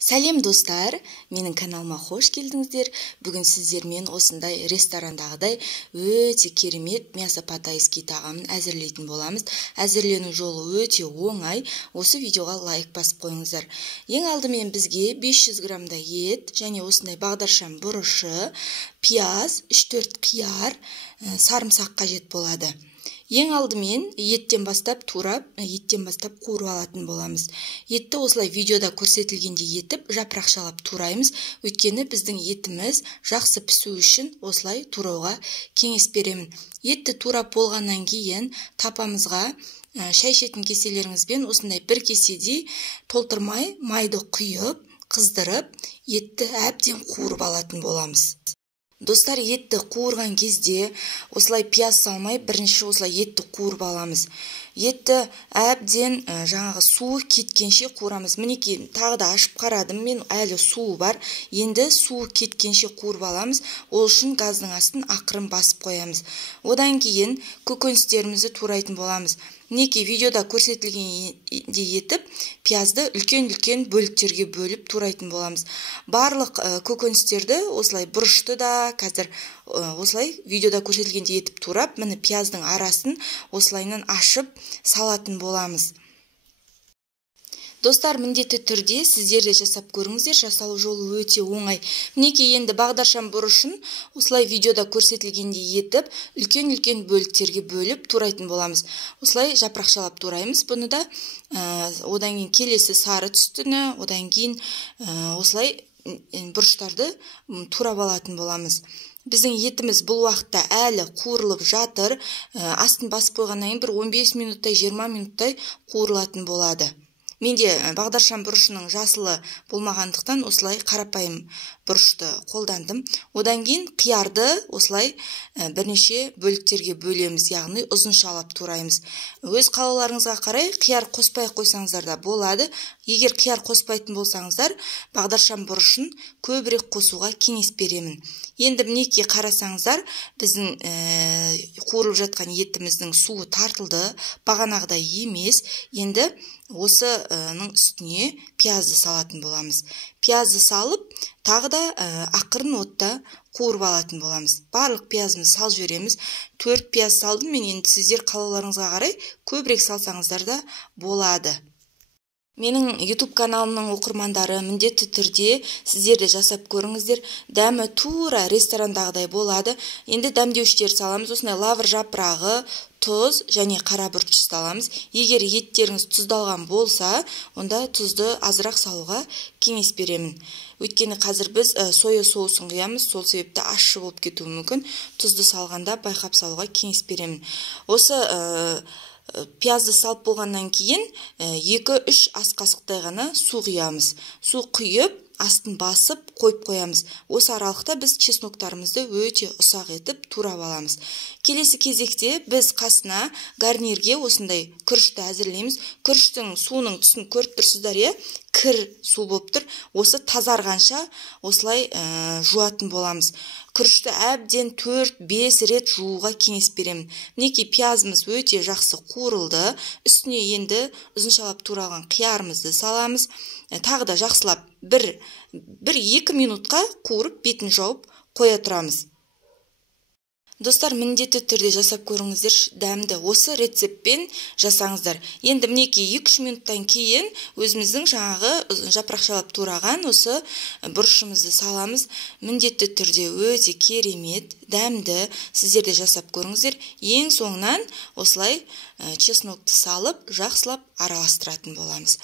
Сәлем достар, менің каналыма қош келдіңіздер. Бүгін сіздермен осындай ресторандағыдай өте керемет мясо по-тайски тағамын әзірлейтін боламыз. Әзірлену жолы өте оңай. Осы видеоға лайк басып қойыңыздар. Ең алдымен бізге 500 граммдай ет және осындай бағдаршам бұрышы, пияз, 3-4 қияр, сарымсақ қажет болады. Ең алдымен еттен бастап қуырып алатын боламыз. Етті осылай видеода көрсетілгендей етіп жапырақшалап тураймыз. Өйткені біздің етіміз жақсы пісу үшін осылай турауға кеңес беремін. Етті турап болғаннан кейін тапамызға шай ішетін кеселеріңізбен осындай бір кеседей толтырмай майды құйып, қыздырып, етті әбден қуырып алатын боламыз. Достар, етті қуырған кезде осылай пияз салмай бірінші осылай етті қуырып аламыз. Етті әбден жаңағы суы кеткенше қуырамыз. Мінеки тағы да ашып қарадым, мен әлі суы бар. Енді суы кеткенше қуырып аламыз. Ол үшін газдың астын ақырын басып қоямыз. Одан кейін көкөністерімізді турайтын боламыз. Мінеки видеода көрсетілгендей етіп, пиязды үлкен-үлкен бөліктерге бөліп турайтын боламыз. Барлық көкөністерді осылай бұрышты да қазір осылай видеода көрсетілгендей етіп турап, міне пияздың арасын осылайынан ашып салатын боламыз. Достар, міндетті түрде сіздер де жасап көріңіздер, жасалу жолы өте оңай. Мінеки енді бағдаршам бұрышын осылай видеода көрсетілгендей етіп, үлкен-үлкен бөліктерге бөліп турайтын боламыз. Осылай жапырақшалап тураймыз. Бұны да одан кейін келесі сары түстіні, одан кейін осылай бұрыштарды турап алатын боламыз. Біздің етіміз бұл уақытта әлі қуырылып жатыр. Астын басып қойғаннан кейін бір 15 минуттай, 20 минуттай қуырылатын болады. Менде бағдаршам бұрышының жасылы болмағандықтан осылай қарапайым бұрышты қолдандым. Одан кейін қиярды осылай бірнеше бөліктерге бөлеміз, яғни ұзыншалап тураймыз. Өз қалауларыңызға қарай қияр қоспай қойсаңыздар да болады. Егер қияр қоспайтын болсаңыздар, бағдаршам бұрышын көбірек қосуға кеңес беремін. Енді мінеки қарасаңыздар, біздің қуырылып жатқан етіміздің суы тартылды, бағанағыдай емес. Енді осының үстіне пиязды салатын боламыз. Пиязды салып, тағы да ақырын отта қуырып алатын боламыз. Барлық пиязымызды салып жібереміз. 4 пияз салдым мен, енді сіздер қалауларыңызға қарай көбірек салсаңыздар да болады. Менің YouTube каналымның оқырмандары міндетті түрде сіздер де жасап көріңіздер. Дәмі тура ресторандағыдай болады. Енді дәмдеуіштер саламыз. Осындай лавр жапырағы, тұз және қара бұрыш саламыз. Егер еттеріңіз тұздалған болса, онда тұзды азырақ салуға кеңес беремін. Өйткені қазір біз соя соусын құямыз, сол себепті ащы болып кетуі мүмкін. Тұзды салғанда байқап салуға кеңес беремін. Осы пиязды салып болғаннан кейін 2-3 ас қасықтай ғана су құямыз. Су құйып, астын басып қойып қоямыз. Осы аралықта біз чесноктарымызды өте ұсақ етіп турап аламыз. Келесі кезекте біз қасына гарнирге осындай күрішті әзірлейміз. Күріштің суының түсін көріп тұрсыздар, кір су болып тұр. Осы тазарғанша осылай жуатын боламыз. Күрішті әбден 4-5 рет жууға кеңес беремін. Мінеки пиязымыз өте жақсы қуырылды. Үстіне енді ұзыншалап туралған қиярымызды саламыз. Тағы да жақсылап 1-2 минутқа қуырып бетін жауып қоя тұрамыз. Достар, міндетті түрде жасап көріңіздер, дәмді осы рецептпен жасаңыздар. Енді мінеки 2-3 минуттан кейін өзіміздің жаңағы жапырақшалап тураған осы бұрышымызды саламыз. Міндетті түрде өте керемет, дәмді, сіздер де жасап көріңіздер. Ең соңынан осылай чеснокты салып, жақсылап араластыратын боламыз.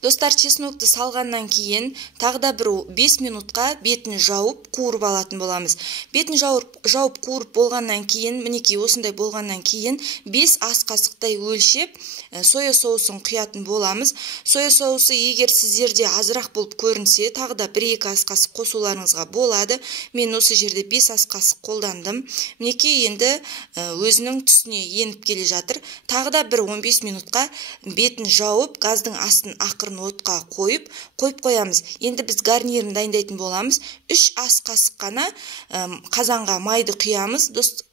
Достар, чеснокты салғаннан кейін тағы да 5 минутқа бетін жауып қуырып алатын боламыз. Бетін жауып қуырып болғаннан кейін, мінеки осындай болғаннан кейін 5 ас қасықтай өлшеп соя соусын құятын боламыз. Соя соусы егер сіздерде азырақ болып көрінсе, тағы да 1-2 ас қасық қосуларыңызға болады. Мен осы жерде 5 ас қасық қолдандым. Мінеки енді өзінің түсіне еніп келе жатыр. Тағы да 15 минутқа бетін жауып, газдың астын ақырын ақырын отқа қойып қоямыз. Енді біз гарнирін дайындайтын боламыз. 3 ас қасық қана қазанға майды құямыз.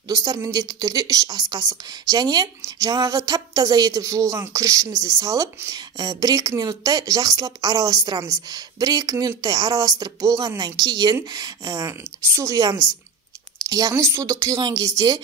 Достар, міндетті түрде 3 ас қасық. Және жаңағы тап-таза етіп жуылған күрішімізді салып, 1-2 минуттай жақсылап араластырамыз. 1-2 минуттай араластырып болғаннан кейін су құямыз. Яғни суды құйған кезде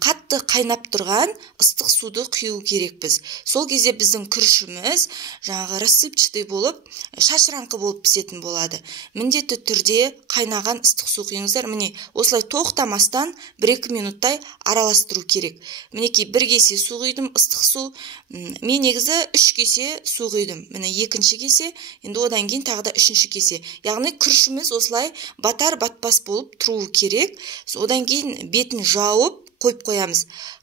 қатты қайнап тұрған ыстық суды құю керекпіз. Сол кезде біздің күрішіміз жаңағы рассыпчатый болып, шашыраңқы болып пісетін болады. Міндетті түрде қайнаған ыстық су құйыңыздар. Міне, осылай тоқтамастан 1-2 минуттай араластыру керек. Мінекей 1 кесе су құйдым, ыстық су. Мен негізі 3 кесе су құйдым. Міне 2-ші кесе, енді одан кейін тағы да 3-ші кесе. Яғни күрішіміз осылай батар-батпас болып тұруы керек. Одан кейін бетін жауып қойып қоямыз.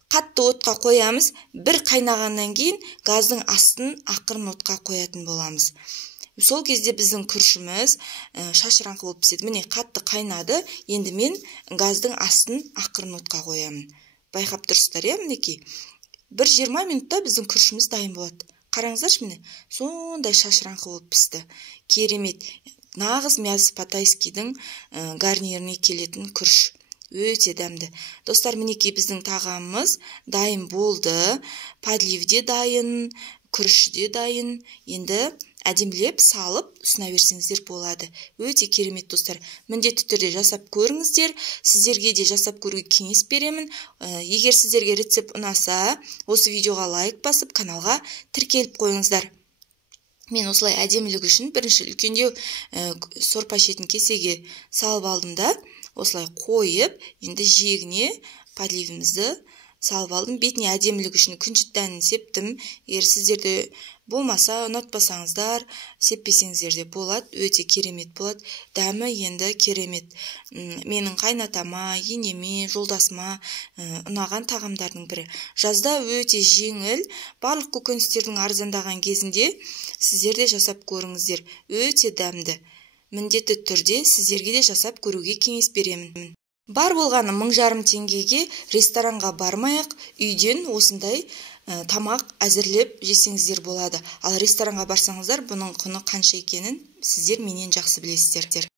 Қатты отқа қоямыз. Бір қайнағаннан кейін газдың астын ақырын отқа қоятын боламыз. Сол кезде біздің күрішіміз шашыраңқы болып піседі. Міне қатты қайнады. Енді мен газдың астын ақырын отқа қоямын. Байқап тұрсыздар, мінекей. 1-20 минутта біздің күрішіміз дайын болады. Қараңыздаршы, міне, сондай шашыраңқы болып пісті. Керемет. Нағыз Мяз Патайскийдің гарниріне келетін күріш. Өте дәмді. Достар, мінекей біздің тағамымыз дайын болды. Подлив де дайын, күріш де дайын. Енді әдемілеп салып ұсына берсеңіздер болады. Өте керемет, достар. Міндетті түрде жасап көріңіздер. Сіздерге де жасап көруге кеңес беремін. Егер сіздерге рецепт ұнаса, осы видеоға лайк басып, каналға тіркеліп қойыңыздар. Мен осылай әдемілік үшін бірінші үлкендеу сорпа ішетін кесеге салып алдым да, осылай қойып, енді жиегіне подливімізді салып алдым. Бетіне әдемілік үшін күнжіт дәнін септім. Егер сіздерде болмаса, ұнатпасаңыздар, сеппесеңіздер де болады. Өте керемет болады. Дәмі енді керемет. Менің қайнатама, енеме, жолдасыма ұнаған тағамдардың бірі. Жазда өте жеңіл, барлық көкөністердің арзандаған кезінде сіздер де жасап көріңіздер. Өте дәмді. Міндетті түрде сіздерге де жасап көруге кеңес беремін. Бар болғаны 1000 теңгеге ресторанға бармай-ақ үйден осындай тамақ әзірлеп жесеңіздер болады. Ал ресторанға барсаңыздар, бұның құны қанша екенін сіздер менен жақсы білесіздер.